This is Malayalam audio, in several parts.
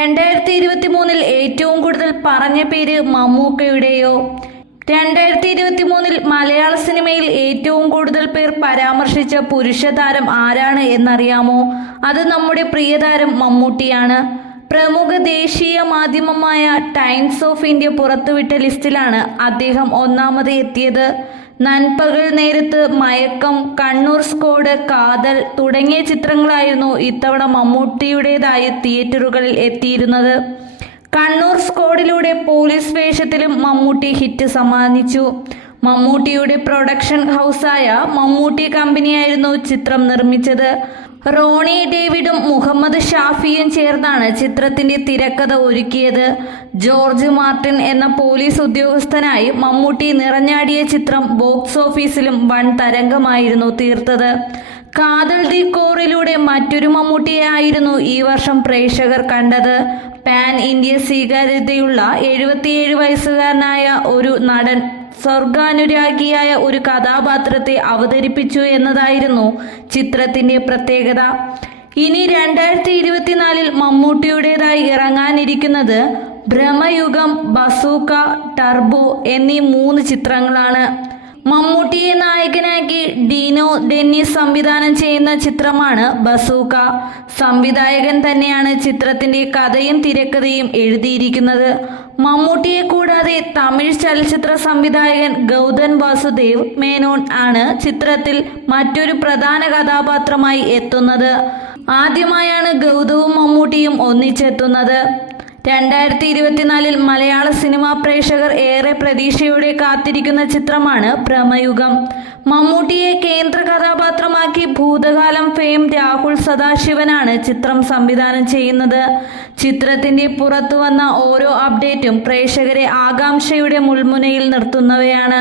2023 ഏറ്റവും കൂടുതൽ പറഞ്ഞ പേര് മമ്മൂക്കയുടെയോ? 2023 മലയാള സിനിമയിൽ ഏറ്റവും കൂടുതൽ പേർ പരാമർശിച്ച പുരുഷ താരം ആരാണ് എന്നറിയാമോ? അത് നമ്മുടെ പ്രിയതാരം മമ്മൂട്ടിയാണ്. പ്രമുഖ ദേശീയ മാധ്യമമായ ടൈംസ് ഓഫ് ഇന്ത്യ പുറത്തുവിട്ട ലിസ്റ്റിലാണ് അദ്ദേഹം ഒന്നാമത് എത്തിയത്. നൻപകൽ നേരത്ത്, മയക്കം, കണ്ണൂർ സ്ക്വാഡ്, കാതൽ തുടങ്ങിയ ചിത്രങ്ങളായിരുന്നു ഇത്തവണ മമ്മൂട്ടിയുടേതായി തിയേറ്ററുകളിൽ എത്തിയിരുന്നത്. കണ്ണൂർ സ്ക്വാഡിലൂടെ പോലീസ് വേഷത്തിലും മമ്മൂട്ടി ഹിറ്റ് സമ്മാനിച്ചു. മമ്മൂട്ടിയുടെ പ്രൊഡക്ഷൻ ഹൗസായ മമ്മൂട്ടി കമ്പനിയായിരുന്നു ചിത്രം നിർമ്മിച്ചത്. റോണി ഡേവിഡും മുഹമ്മദ് ഷാഫിയും ചേർന്നാണ് ചിത്രത്തിന്റെ തിരക്കഥ ഒരുക്കിയത്. ജോർജ് മാർട്ടിൻ എന്ന പോലീസ് ഉദ്യോഗസ്ഥനായി മമ്മൂട്ടി നിറഞ്ഞാടിയ ചിത്രം ബോക്സ് ഓഫീസിലും വൻ തരംഗമായിരുന്നു തീർത്തത്. കാതൽ ദി കോറിലൂടെ മറ്റൊരു മമ്മൂട്ടിയായിരുന്നു ഈ വർഷം പ്രേക്ഷകർ കണ്ടത്. പാൻ ഇന്ത്യ സ്വീകാര്യതയുള്ള 77 വയസ്സുകാരനായ ഒരു നടൻ സ്വർഗാനുരാഗിയായ ഒരു കഥാപാത്രത്തെ അവതരിപ്പിച്ചു എന്നതായിരുന്നു ചിത്രത്തിന്റെ പ്രത്യേകത. ഇനി 2024 മമ്മൂട്ടിയുടേതായി ഇറങ്ങാനിരിക്കുന്നത് ഭ്രമയുഗം, ബസൂക്ക, ടർബോ എന്നീ 3 ചിത്രങ്ങളാണ്. മമ്മൂട്ടിയെ നായകനാക്കി ഡീനോ ഡെന്നിസ് സംവിധാനം ചെയ്യുന്ന ചിത്രമാണ് ബസൂക്ക. സംവിധായകൻ തന്നെയാണ് ചിത്രത്തിന്റെ കഥയും തിരക്കഥയും എഴുതിയിരിക്കുന്നത്. മമ്മൂട്ടിയെ കൂടാതെ തമിഴ് ചലച്ചിത്ര സംവിധായകൻ ഗൗതം വാസുദേവ് മേനോൻ ആണ് ചിത്രത്തിൽ മറ്റൊരു പ്രധാന കഥാപാത്രമായി എത്തുന്നത്. ആദ്യമായാണ് ഗൗതവും മമ്മൂട്ടിയും ഒന്നിച്ചെത്തുന്നത്. 2024 മലയാള സിനിമാ പ്രേക്ഷകർ ഏറെ പ്രതീക്ഷയോടെ കാത്തിരിക്കുന്ന ചിത്രമാണ് ഭ്രമയുഗം. മമ്മൂട്ടിയെ കേന്ദ്ര കഥാപാത്രമാക്കി ഭൂതകാലം ഫെയിം രാഹുൽ സദാശിവനാണ് ചിത്രം സംവിധാനം ചെയ്യുന്നത്. ചിത്രത്തിന്റെ പുറത്തു വന്ന ഓരോ അപ്ഡേറ്റും പ്രേക്ഷകരെ ആകാംക്ഷയുടെ മുൾമുനയിൽ നിർത്തുന്നവയാണ്.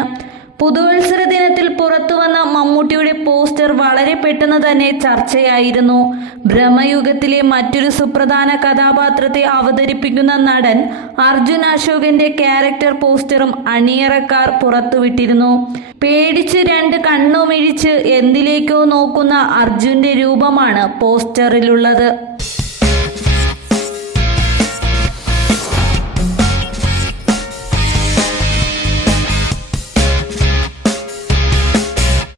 പുതുവത്സര ദിനത്തിൽ പുറത്തുവന്ന മമ്മൂട്ടിയുടെ പോസ്റ്റർ വളരെ പെട്ടെന്ന് തന്നെ ചർച്ചയായിരുന്നു. ഭ്രമയുഗത്തിലെ മറ്റൊരു സുപ്രധാന കഥാപാത്രത്തെ അവതരിപ്പിക്കുന്ന നടൻ അർജുൻ അശോകന്റെ ക്യാരക്ടർ പോസ്റ്ററും അണിയറക്കാർ പുറത്തുവിട്ടിരുന്നു. പേടിച്ച് 2 കണ്ണുമിഴിച്ച് എന്തിലേക്കോ നോക്കുന്ന അർജുന്റെ രൂപമാണ് പോസ്റ്ററിലുള്ളത്.